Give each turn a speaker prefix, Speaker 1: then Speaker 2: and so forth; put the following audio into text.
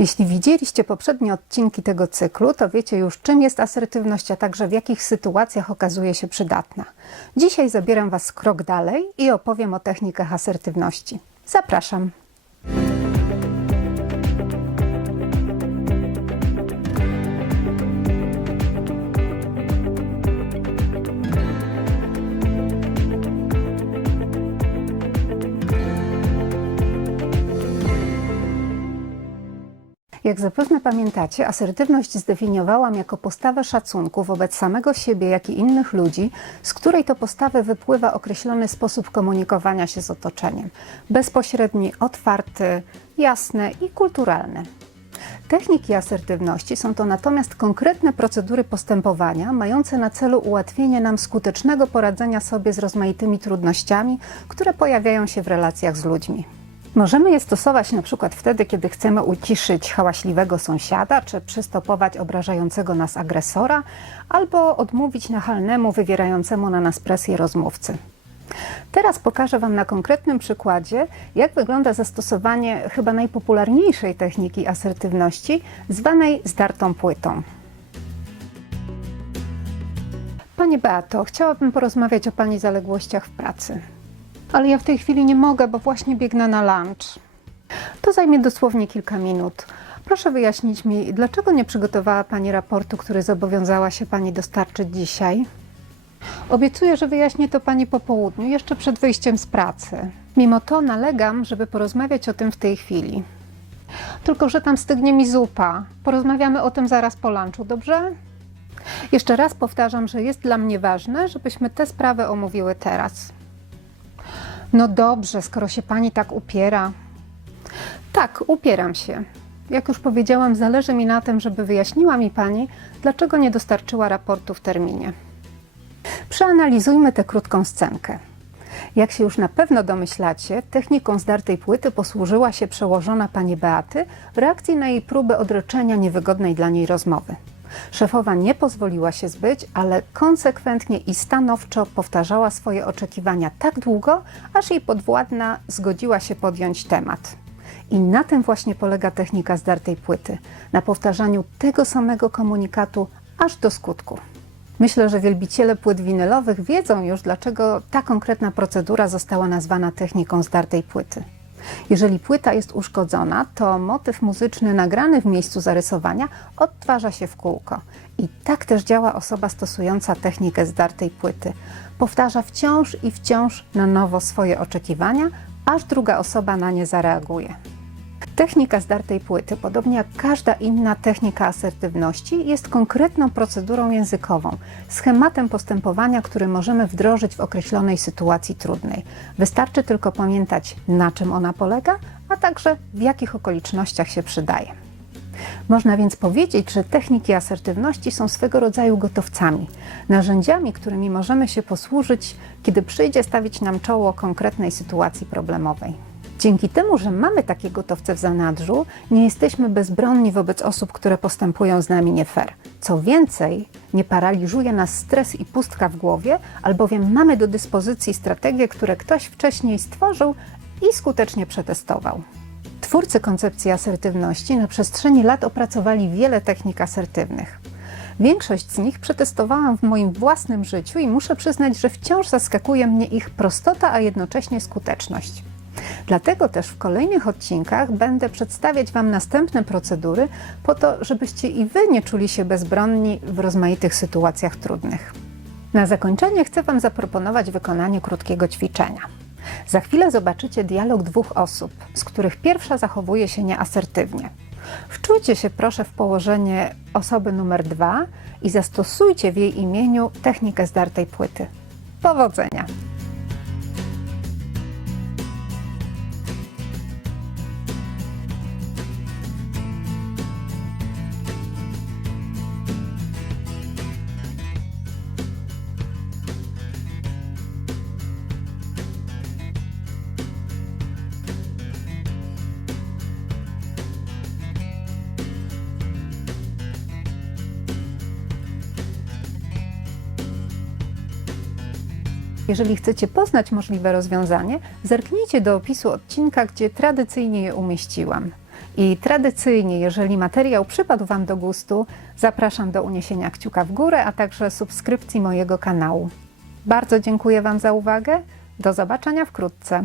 Speaker 1: Jeśli widzieliście poprzednie odcinki tego cyklu, to wiecie już, czym jest asertywność, a także w jakich sytuacjach okazuje się przydatna. Dzisiaj zabieram Was krok dalej i opowiem o technikach asertywności. Zapraszam. Jak zapewne pamiętacie, asertywność zdefiniowałam jako postawę szacunku wobec samego siebie, jak i innych ludzi, z której to postawy wypływa określony sposób komunikowania się z otoczeniem bezpośredni, otwarty, jasny i kulturalny. Techniki asertywności są to natomiast konkretne procedury postępowania mające na celu ułatwienie nam skutecznego poradzenia sobie z rozmaitymi trudnościami, które pojawiają się w relacjach z ludźmi. Możemy je stosować na przykład wtedy, kiedy chcemy uciszyć hałaśliwego sąsiada, czy przystopować obrażającego nas agresora, albo odmówić nachalnemu, wywierającemu na nas presję rozmówcy. Teraz pokażę Wam na konkretnym przykładzie, jak wygląda zastosowanie chyba najpopularniejszej techniki asertywności, zwanej zdartą płytą. Pani Beato, chciałabym porozmawiać o Pani zaległościach w pracy. Ale ja w tej chwili nie mogę, bo właśnie biegnę na lunch. To zajmie dosłownie kilka minut. Proszę wyjaśnić mi, dlaczego nie przygotowała Pani raportu, który zobowiązała się Pani dostarczyć dzisiaj? Obiecuję, że wyjaśnię to Pani po południu, jeszcze przed wyjściem z pracy. Mimo to nalegam, żeby porozmawiać o tym w tej chwili. Tylko, że tam stygnie mi zupa. Porozmawiamy o tym zaraz po lunchu, dobrze? Jeszcze raz powtarzam, że jest dla mnie ważne, żebyśmy tę sprawę omówiły teraz. No dobrze, skoro się pani tak upiera. Tak, upieram się. Jak już powiedziałam, zależy mi na tym, żeby wyjaśniła mi pani, dlaczego nie dostarczyła raportu w terminie. Przeanalizujmy tę krótką scenkę. Jak się już na pewno domyślacie, techniką zdartej płyty posłużyła się przełożona pani Beaty w reakcji na jej próbę odroczenia niewygodnej dla niej rozmowy. Szefowa nie pozwoliła się zbyć, ale konsekwentnie i stanowczo powtarzała swoje oczekiwania tak długo, aż jej podwładna zgodziła się podjąć temat. I na tym właśnie polega technika zdartej płyty na powtarzaniu tego samego komunikatu aż do skutku. Myślę, że wielbiciele płyt winylowych wiedzą już, dlaczego ta konkretna procedura została nazwana techniką zdartej płyty. Jeżeli płyta jest uszkodzona, to motyw muzyczny nagrany w miejscu zarysowania odtwarza się w kółko. I tak też działa osoba stosująca technikę zdartej płyty. Powtarza wciąż i wciąż na nowo swoje oczekiwania, aż druga osoba na nie zareaguje. Technika zdartej płyty, podobnie jak każda inna technika asertywności, jest konkretną procedurą językową, schematem postępowania, który możemy wdrożyć w określonej sytuacji trudnej. Wystarczy tylko pamiętać, na czym ona polega, a także w jakich okolicznościach się przydaje. Można więc powiedzieć, że techniki asertywności są swego rodzaju gotowcami, narzędziami, którymi możemy się posłużyć, kiedy przyjdzie stawić nam czoło konkretnej sytuacji problemowej. Dzięki temu, że mamy takie gotowce w zanadrzu, nie jesteśmy bezbronni wobec osób, które postępują z nami nie fair. Co więcej, nie paraliżuje nas stres i pustka w głowie, albowiem mamy do dyspozycji strategie, które ktoś wcześniej stworzył i skutecznie przetestował. Twórcy koncepcji asertywności na przestrzeni lat opracowali wiele technik asertywnych. Większość z nich przetestowałam w moim własnym życiu i muszę przyznać, że wciąż zaskakuje mnie ich prostota, a jednocześnie skuteczność. Dlatego też w kolejnych odcinkach będę przedstawiać Wam następne procedury, po to, żebyście i Wy nie czuli się bezbronni w rozmaitych sytuacjach trudnych. Na zakończenie chcę Wam zaproponować wykonanie krótkiego ćwiczenia. Za chwilę zobaczycie dialog dwóch osób, z których pierwsza zachowuje się nieasertywnie. Wczujcie się proszę w położenie osoby numer dwa i zastosujcie w jej imieniu technikę zdartej płyty. Powodzenia! Jeżeli chcecie poznać możliwe rozwiązanie, zerknijcie do opisu odcinka, gdzie tradycyjnie je umieściłam. I tradycyjnie, jeżeli materiał przypadł Wam do gustu, zapraszam do uniesienia kciuka w górę, a także subskrypcji mojego kanału. Bardzo dziękuję Wam za uwagę. Do zobaczenia wkrótce.